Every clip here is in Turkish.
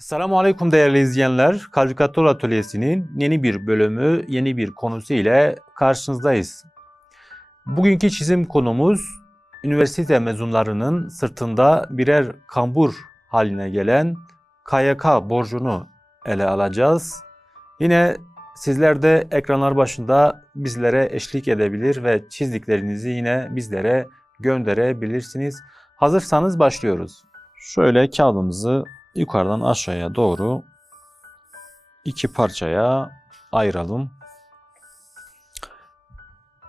Selamun Aleyküm değerli izleyenler. Karikatür Atölyesi'nin yeni bir bölümü, yeni bir konusu ile karşınızdayız. Bugünkü çizim konumuz üniversite mezunlarının sırtında birer kambur haline gelen KYK borcunu ele alacağız. Yine sizler de ekranlar başında bizlere eşlik edebilir ve çizdiklerinizi yine bizlere gönderebilirsiniz. Hazırsanız başlıyoruz. Şöyle kağıdımızı yukarıdan aşağıya doğru iki parçaya ayıralım.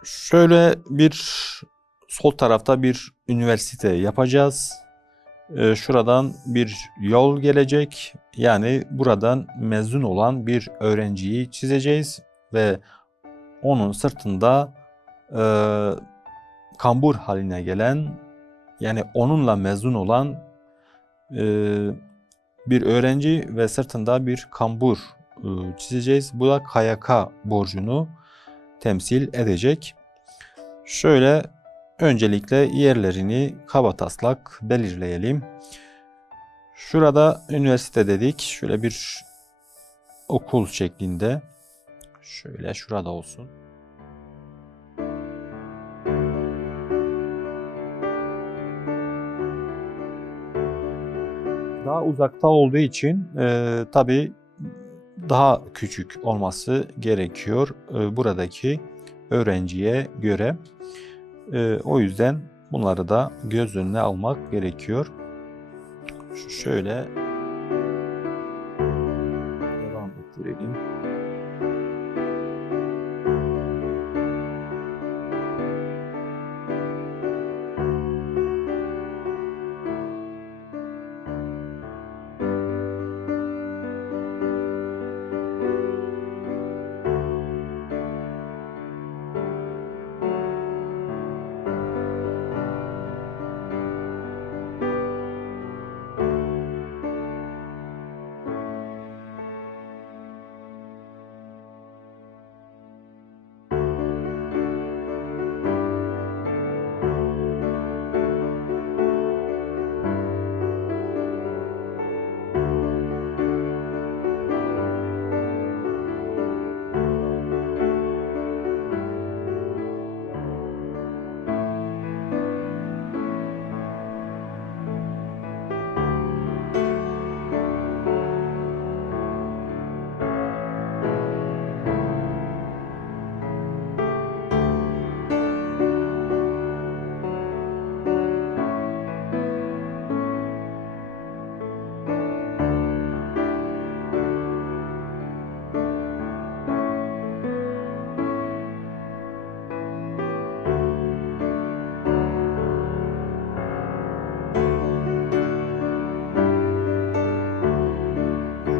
Şöyle bir sol tarafta bir üniversite yapacağız. Şuradan bir yol gelecek. Yani buradan mezun olan bir öğrenciyi çizeceğiz ve onun sırtında kambur haline gelen, yani onunla mezun olan bir öğrenci ve sırtında bir kambur çizeceğiz. Bu da KYK borcunu temsil edecek. Şöyle öncelikle yerlerini kabataslak belirleyelim. Şurada üniversite dedik. Şöyle bir okul şeklinde. Şöyle şurada olsun. Daha uzakta olduğu için tabii daha küçük olması gerekiyor buradaki öğrenciye göre. O yüzden bunları da göz önüne almak gerekiyor. Şöyle devam ettirelim.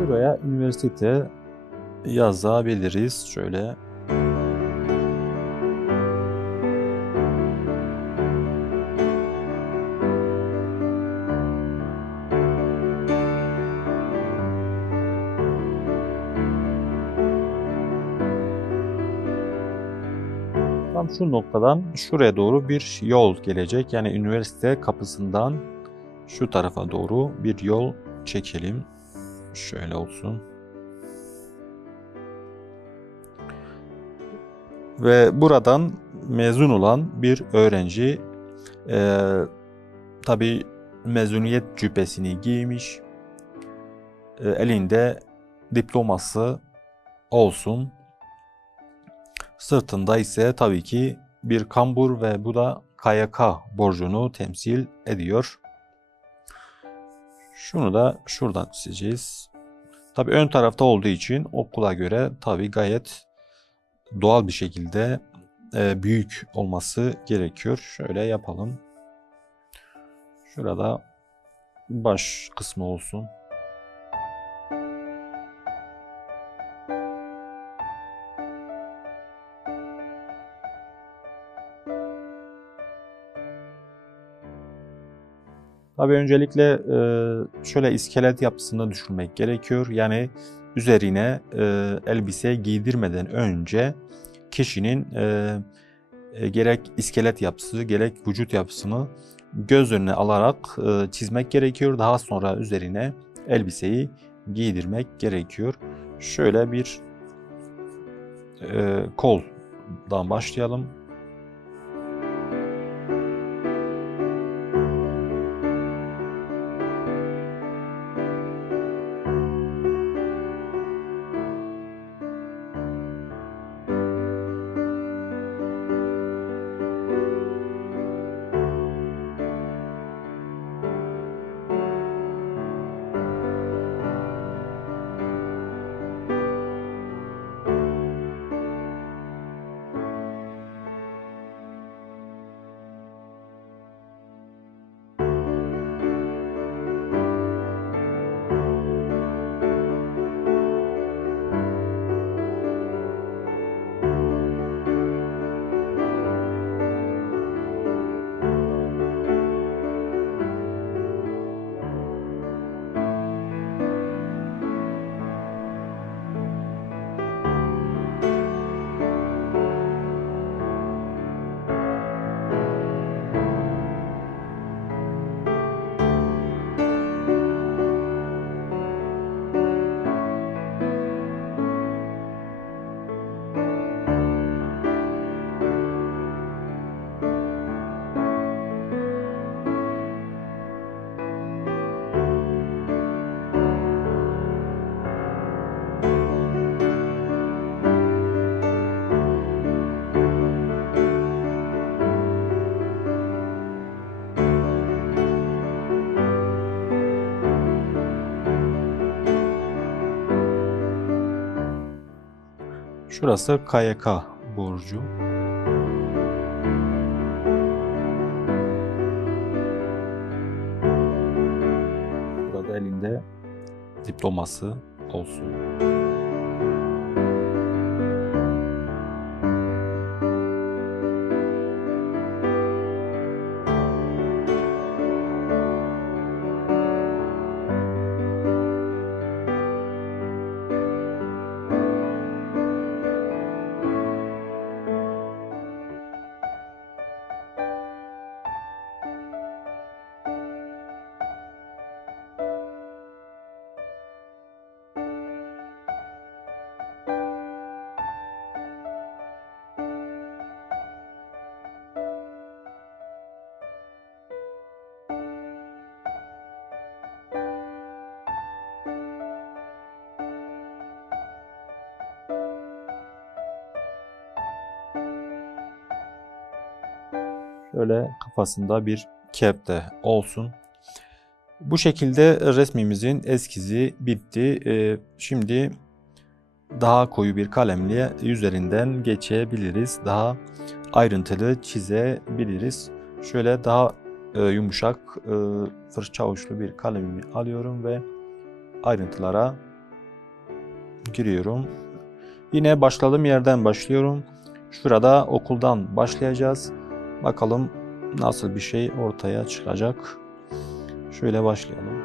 Buraya üniversite yazabiliriz. Şöyle. Tam şu noktadan şuraya doğru bir yol gelecek. Yani üniversite kapısından şu tarafa doğru bir yol çekelim. Şöyle olsun. Ve buradan mezun olan bir öğrenci tabi mezuniyet cübbesini giymiş. Elinde diploması olsun. Sırtında ise tabii ki bir kambur ve bu da KYK borcunu temsil ediyor. Şunu da şuradan çizeceğiz. Tabii ön tarafta olduğu için okula göre tabii gayet doğal bir şekilde büyük olması gerekiyor. Şöyle yapalım. Şurada baş kısmı olsun. Tabii öncelikle şöyle iskelet yapısını düşünmek gerekiyor. Yani üzerine elbise giydirmeden önce kişinin gerek iskelet yapısı gerek vücut yapısını göz önüne alarak çizmek gerekiyor. Daha sonra üzerine elbiseyi giydirmek gerekiyor. Şöyle bir koldan başlayalım. Şurası KYK borcu. Burada elinde diploması olsun. Şöyle kafasında bir kep de olsun. Bu şekilde resmimizin eskizi bitti. Şimdi daha koyu bir kalemle üzerinden geçebiliriz. Daha ayrıntılı çizebiliriz. Şöyle daha yumuşak fırça uçlu bir kalemimi alıyorum ve ayrıntılara giriyorum. Yine başladığım yerden başlıyorum. Şurada okuldan başlayacağız. Bakalım nasıl bir şey ortaya çıkacak. Şöyle başlayalım.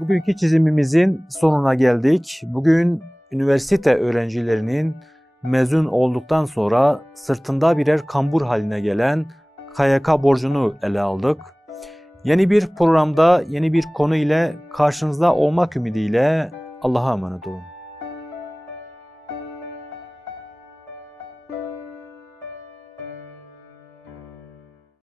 Bugünkü çizimimizin sonuna geldik. Bugün üniversite öğrencilerinin mezun olduktan sonra sırtında birer kambur haline gelen KYK borcunu ele aldık. Yeni bir programda yeni bir konu ile karşınızda olmak ümidiyle Allah'a emanet olun.